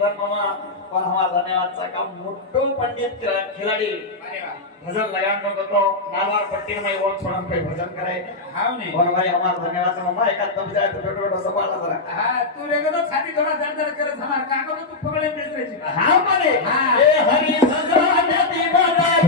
मामा पण हमारा धन्यवाद का मोटो पंडित खिलाड़ी भजन लगान को नालवार पट्टी में वो छोड़न पे भजन करे हां नहीं और भाई हमारा धन्यवाद मामा एक दम जाए तो बेटो बेटो संभाला जरा हां तू रेगो तो छाती थोड़ा दर्द करे हमार काको तो तू पकड़े बेच रही हां माने ए हरि भगवान दी बधाई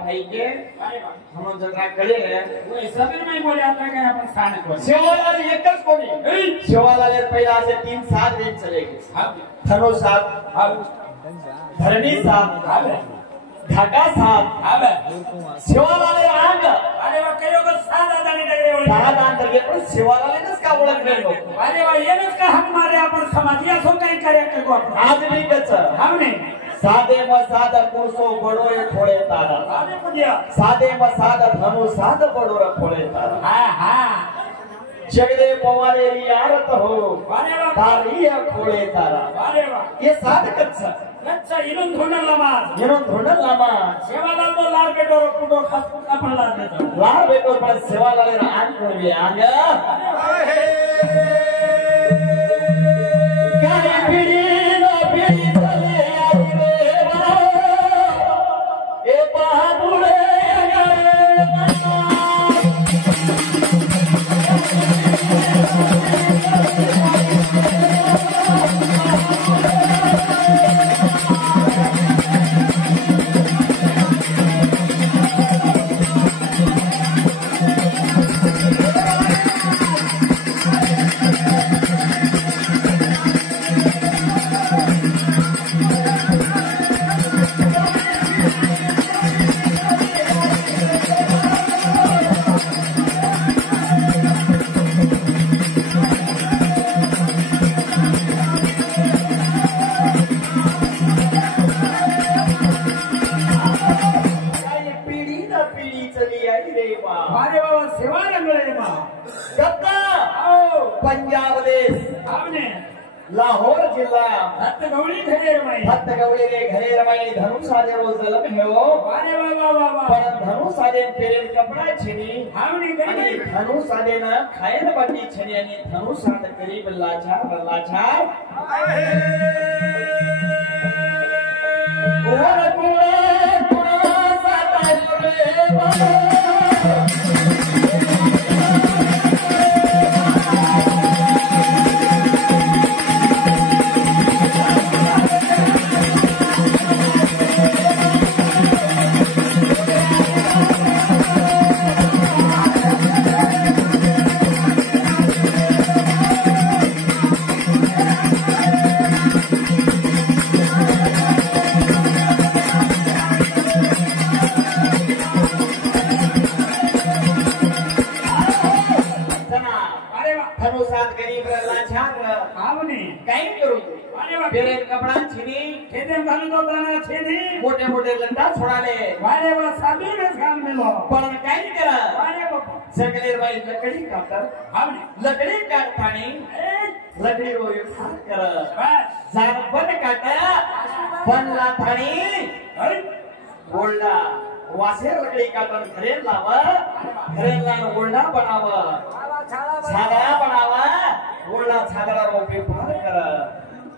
भाई के हम जरा खड़े हैं वो सभी में बोले आता है अपन स्थान को सेवालाल एकच कोणी सेवालाल पहिला से 3 7 दिन चलेगे धनु साथ धरणी साथ धागा साथ सेवालाल आंग अरे वा कयो को साधा दाने डगरे साधा अंतर्गे पण सेवालालच का ओळख नाही अरे वा येनच का हम मारे आपण समाजिया सो काही कार्य करतो आज भी कच हमने सादे में सादा पुरुषो बड़ो रे खोले तारा सादे में सादा धनु सादा बड़ो रे खोले तारा हां हां जगदे पवारे री आरत हो अरे वाह तारी खोले तारा अरे वाह ये साधकच अच्छा इनन धोंडल लामा सेवालाल तो लाल बेटो पुटो खास आपण लाल बेटो लाल बेटो पण सेवालाल रे आंग कोणी आंग काय पिडी नो पिडी चले लाहौर जिला हत्तगवळी रे घरे रमाई धनु सादे रोज जलम हेओ अरे वा वा वा पण धनु सादे पेरेल कपडा छेनी हावनी गई धनु सादे ना खायन बाटी छेनी आणि धनु साद करीब लाचार ओर गुणा सादा रे मोठे मोठे लंडा छोडाले वारे वा साबीरच काम दिलो पण काय नाही करा वारे बापा सगळे बाई लकडी कापतात हमने लकडी काटतानी लकडी रो फार कर जाग बन काटा बनला थानी बोलला वासे लकडी काटून घरे लाव बोलला बनावा छाडा बनावा बोलला छाडा रो फार कर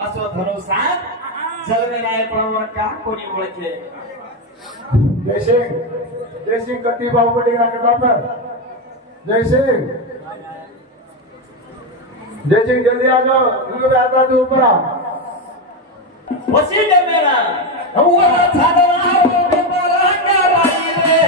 असो धनु साथ जलवे नाही पण का कोणी ओळखले जय सिंह कती बाबू पटेगा के बापर जय सिंह जल्दी आ जाओ उनको आता तो ऊपर आ वसी दे मेरा हुआ छाड़ा वो बोला का लाई रे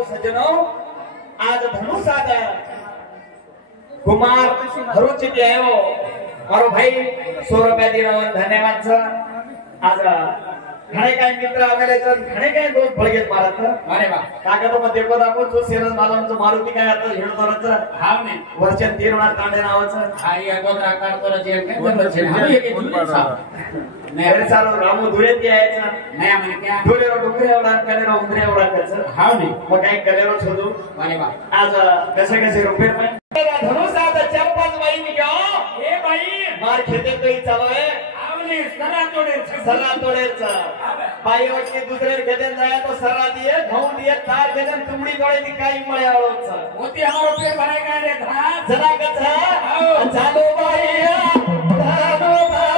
भाइयों सज्जनों आज धनुष आदा कुमार हरुचित आयो मारो भाई 100 रुपया दिला धन्यवाद सर आज घणे काय मित्र आमेले तर घणे काय दोस्त भळगेत मारत अरे वा काका तो मध्ये को दाखव जो सेरस मालमचं मारुती काय आता हिडतोरच हाव ने वर्षन 13 वेळा तांडे नावाचं हाय या गोदरा काढतो जे काय करतो हाव एक मेरे सारो रामू धुळे ती यायचा नया म्हणे क्या धुळेरो डुकरे एवढा कलेरो उंदरे एवढा करचं हाव ने मग काय कलेरो शोधू अरे वा आज कसे कसे रुपये पण धनुष आता 4-5 बाई निघो ए बाई मार खेते काही चालू आहे आवने सरा तोडे सरला तोडेच बाई वरती दुसरे खेते जाया तो सरला दिए घाऊन दिए तार खेते तुमडी तोडे ती काही मळे आवळच होती हमारो पेट भराय काय रे धा जरा कथा चालो बाई चालो बाई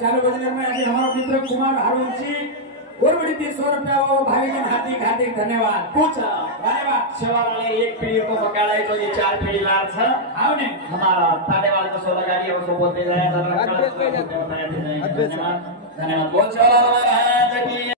चालू बदले में अभी हमारा मित्र कुमार हारुंची गोरबड़ी 300 रुपया वो भाई ने हार्दिक हार्दिक धन्यवाद कुछ धन्यवाद सेवावाले एक पीढ़ी को पकड़ा है तो ये 4 पीढ़ी लार था आवने हमारा तानेवाल को 16 गाड़ी और सो बोलते जाए धन्यवाद धन्यवाद बोल चलो महाराज की